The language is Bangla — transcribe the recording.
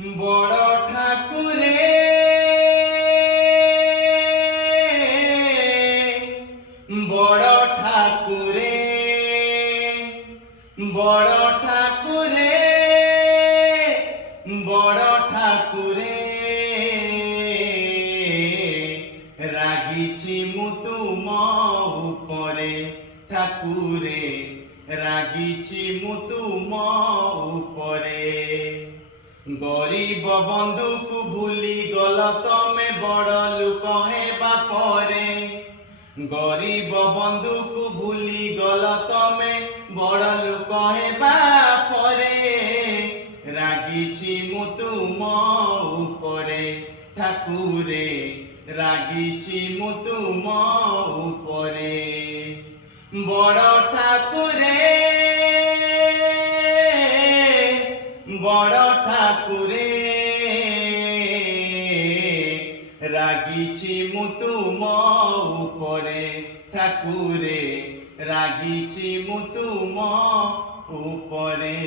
বড় ঠাকুরে বড় ঠাকুরে বড় ঠাকুরে বড় ঠাকুরে রাগিছি মু তুম উপরে ঠাকুরে রাগিছি মু তুম উপরে গরিব বন্ধুକୁ ভুলি গল তমে বড় লোক হেবা পরে গরিব বন্ধুକୁ ভুলি গল তমে বড় লোক হেবা পরে রাগিছি মু তুম উপরে ঠাকুরে রাগিছি মু তুম উপরে বড় ঠাকুরে বড় ঠাকুরে রাগিছি মু তুম উপরে ঠাকুরে রাগিছি মু তুম উপরে।